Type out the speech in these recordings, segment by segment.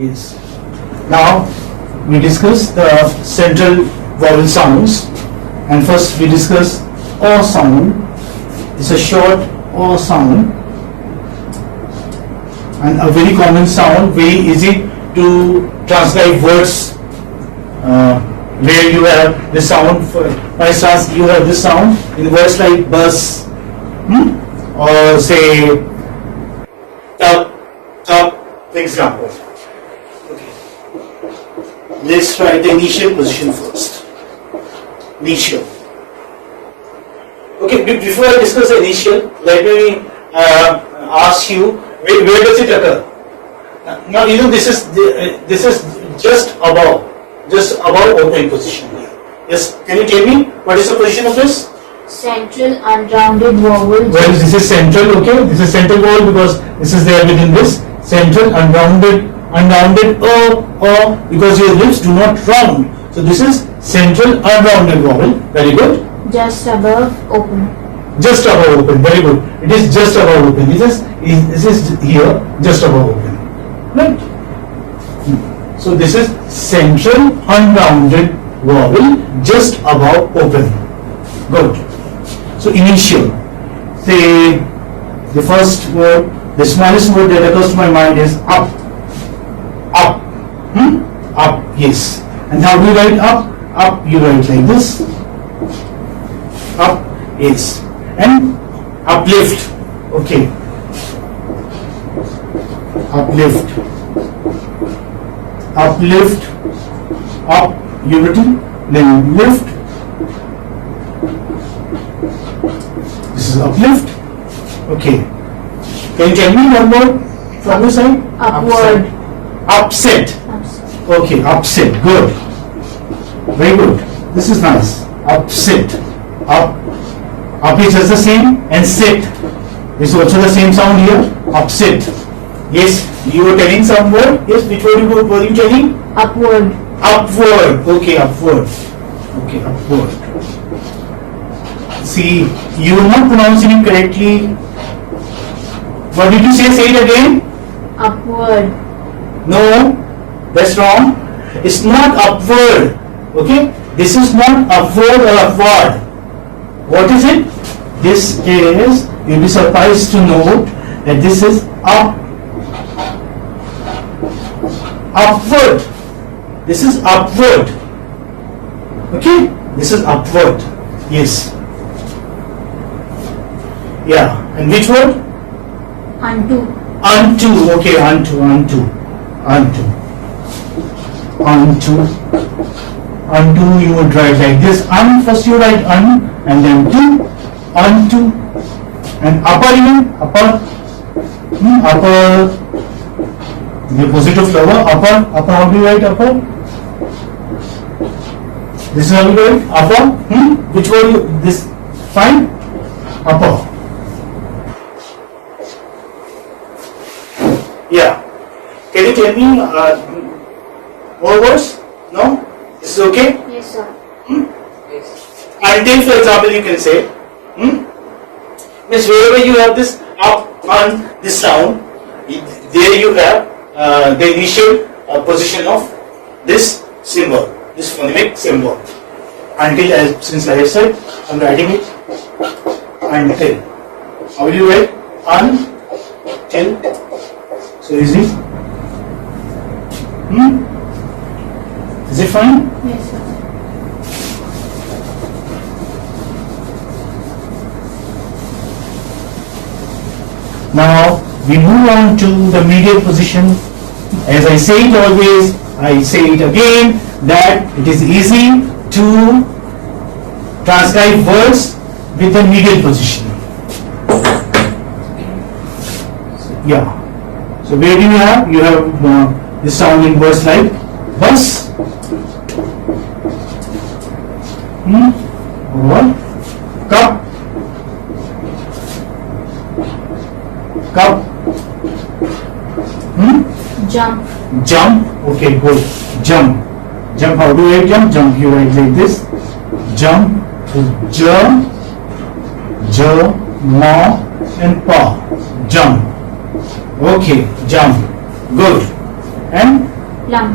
Yes. Now we discuss the central vowel sounds, and first we discuss O sound. It's a short O sound and a very common sound, very easy to transcribe words where you have this sound. For instance, you have this sound in words like bus, or say tub, for example. Let's try the initial position first. Initial. Okay, before I discuss the initial, let me ask you, where does it occur? Now you know this is just above open position here. Yes, can you tell me what is the position of this? Central unrounded vowel. Well, this is central. Okay, this is central vowel because this is there within this central unrounded o, because your lips do not round. So this is central unrounded vowel. Very good. Just above open. Just above open. Very good. It is just above open. This is here just above open. Right. So this is central unrounded vowel just above open. Good. So initial. Say the first word, the smallest word that occurs to my mind is up. Up. Up. Yes. And how do you write up? Up. You write like this. Up. Yes. And uplift. Okay. Uplift. Uplift. Up. You written. Then lift. This is uplift. Okay. Can you tell me one more from your side? Upward. Upset. Okay, upset. Good. Very good. This is nice. Upset. Up. Up is just the same, and set is also the same sound here. Upset. Yes, you were telling some word. Yes, which word were you telling? Upward. Upward. Okay, upward. Okay, upward. See, you are not pronouncing it correctly. What did you say? Say it again. Upward. No, that's wrong. It's not upward. Okay, this is not upward or upward. What is it? This is, you'll be surprised to note that this is up. Upward. This is upward. Okay, this is upward. Yes. Yeah, and which word? Unto. Unto. Okay, unto. Unto, you would write like this. First you write and then to, unto, and upper even, upper, the opposite of lower, upper, how do you write upper? This is how you write, upper, which word this, fine, upper. Yeah, can you tell me more words? No? This is okay? Yes, sir. Until, for example, you can say, means wherever you have this up on this sound, there you have the initial position of this symbol, this phonemic symbol. Until, since I have said, I am writing it until. How will you write? Until. So easy. Is it fine? Yes, sir. Now we move on to the medial position. As I say it always, I say it again, that it is easy to transcribe words with the medial position. Yeah. So where do you have? You have this sound in words like bus, or cup, Jump. Jump. Okay, good. Jump. Jump. How do I jump? Jump. You write like this. Jump. J, ma, and pa. Jump. Okay. Jump. Good. And Plum.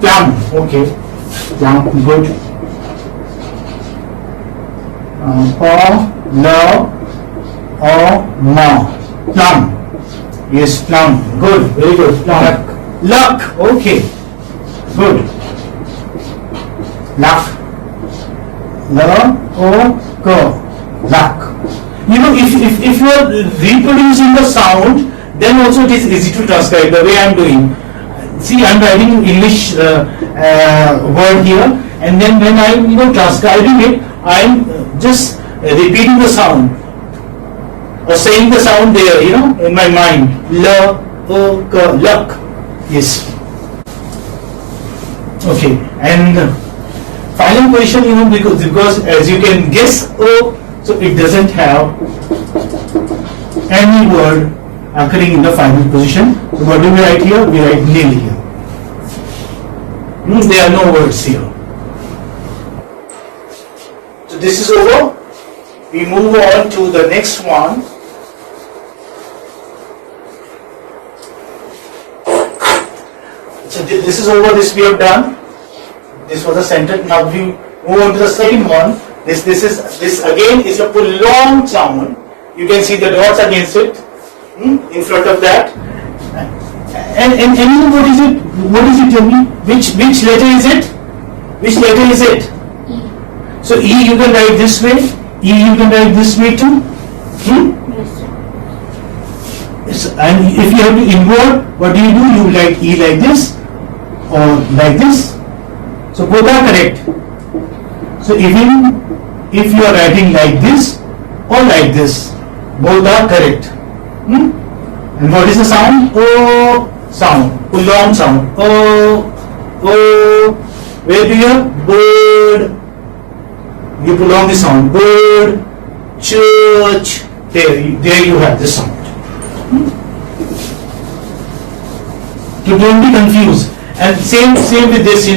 Plum. Okay. Plum. Good. Ma. Plum. Yes, plum. Good. Very good. Plum. Luck. Okay. Good. Luck. Luck. You know, if you are reproducing the sound, then also it is easy to transcribe the way I am doing. See, I am writing English word here, and then when I am transcribing it, I am just repeating the sound or saying the sound there, in my mind. Luck. Yes. Okay. And final question, because as you can guess, so it doesn't have any word occurring in the final position. So what do we write here? We write nil here. There are no words here. So this is over. We move on to the next one. So this is over. This we have done. This was a sentence. Now we move on to the second one. This again is a prolonged sound. You can see the dots against it in front of that. And what is it? What is it? Tell me. Which letter is it? Which letter is it? E. So E you can write this way. E you can write this way too. Yes, sir. And if you have to invert, what do? You write E like this or like this. So both are correct. So even if you are writing like this or like this, both are correct. And what is the sound? O sound, long sound. O. Where do you have? Bird. You prolong the sound. Bird, church. There you have the sound. So don't be confused. And same with this,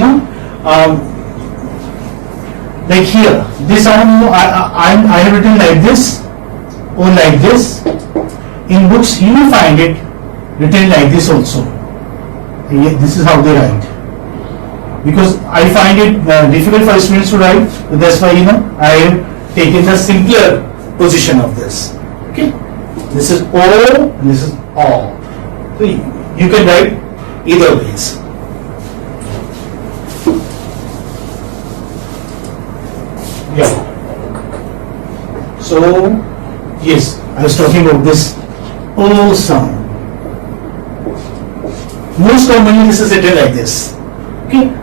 like here, this sound I have written like this or like this. In books you will find it written like this also. This is how they write. Because I find it difficult for students to write, so that's why I have taken the simpler position of this. Okay, this is O and this is O. So you can write either ways. Yeah. So yes, I was talking about this O sound. Most commonly this is written like this. Okay.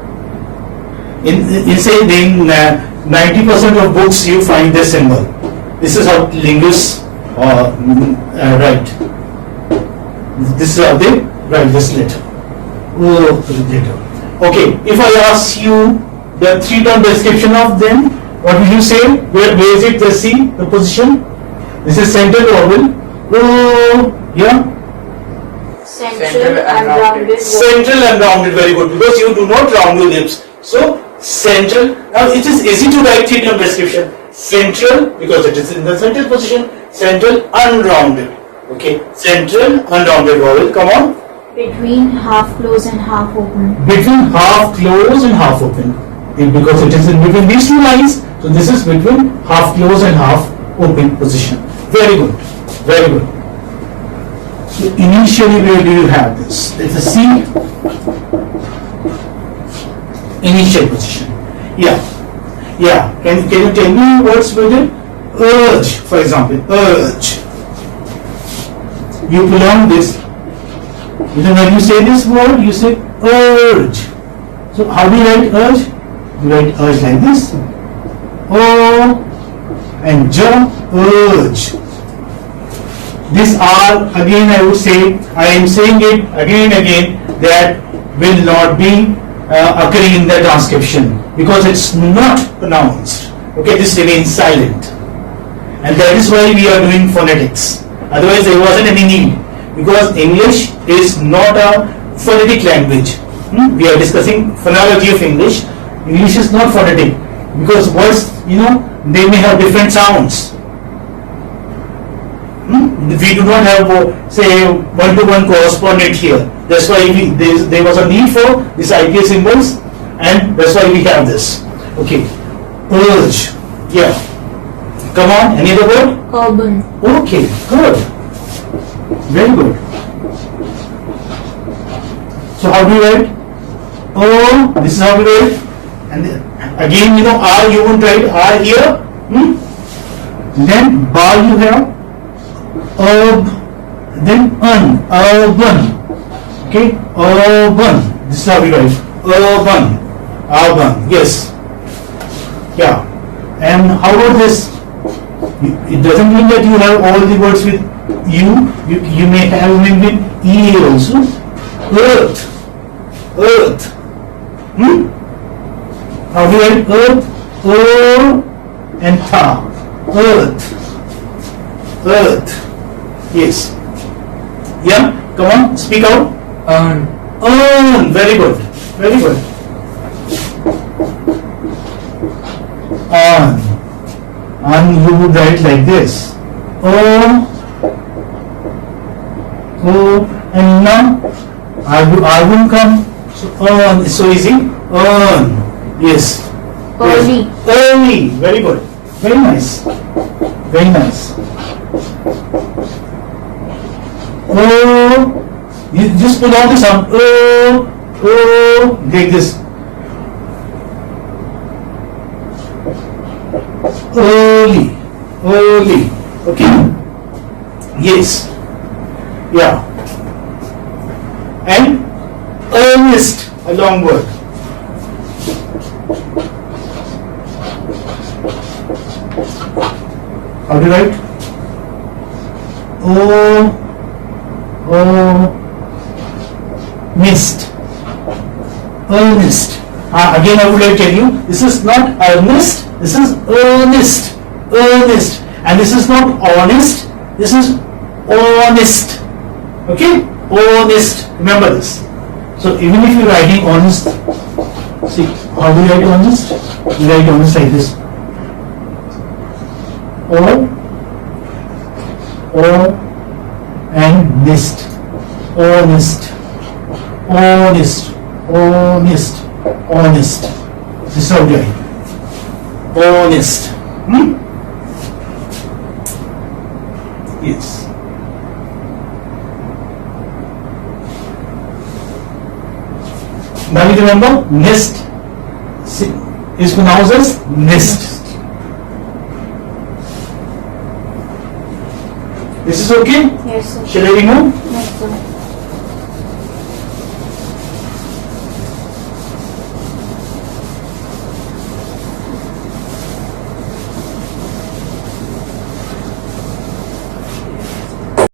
In say in 90% of books you find this symbol. This is how linguists write. This is how they write this letter. Letter. Okay. If I ask you the three-term description of them, what will you say? Where is it? Let's see the position. This is central vowel. Yeah. Central and rounded. Central and rounded, very good, because you do not round your lips. So central. Now it is easy to write three-term description. Central, because it is in the central position. Central unrounded. Okay. Central unrounded vowel. Come on. Between half closed and half open. Between half closed and half open. Because it is in between these two lines. So this is between half closed and half open position. Very good. Very good. So initially, where do you have this? It's a C. Initial position. Yeah. Can you tell me what's with it? Urge, for example. Urge. You prolong this. When you say this word, you say urge. So how do you write urge? You write urge like this. O and J, urge. This R, again I would say, I am saying it again and again, that will not be occurring in the transcription because it's not pronounced. Okay, this remains silent. And that is why we are doing phonetics. Otherwise there wasn't any need, because English is not a phonetic language. We are discussing phonology of English. English is not phonetic, because words, they may have different sounds. we do not have say one-to-one correspondent here. That's why there was a need for these IPA symbols, and that's why we have this. Okay, urge. Yeah. Come on, any other word? Urban. Okay, good. Very good. So how do you write? Oh, this is how we write. And again, you know, R you won't write R here. Then bar you have. Then urban. Okay, urban. This is how we write. Urban. Urban. Yes. Yeah. And how about this? It doesn't mean that you have all the words with U. You may have them with E also. Earth. Earth. How do you write earth? O and tha. Earth. Earth. Yes. Yeah. Come on. Speak out. Earn. Earn. Very good. Very good. Earn. And you would write like this. O, and now I will come. So earn is so easy. Earn. Yes. Early. Early. Very good. Very nice. Very nice. Oh, you just pull out the sound. Oh, like this. Early, early. Okay. Yes. Yeah. And earnest, a long word. How do you write? Mist. Earnest. Again, I would like to tell you, this is not earnest, this is earnest. Earnest. And this is not honest, this is honest. Okay? Honest. Remember this. So even if you are writing honest, see, how do you write honest? You write honest like this. And nest. Honest. Honest. Honest. Honest. This is how you write. Honest. Yes. Now you remember, nest is pronounced as nest. This is okay? Yes, sir. Shall I remove? Yes, sir.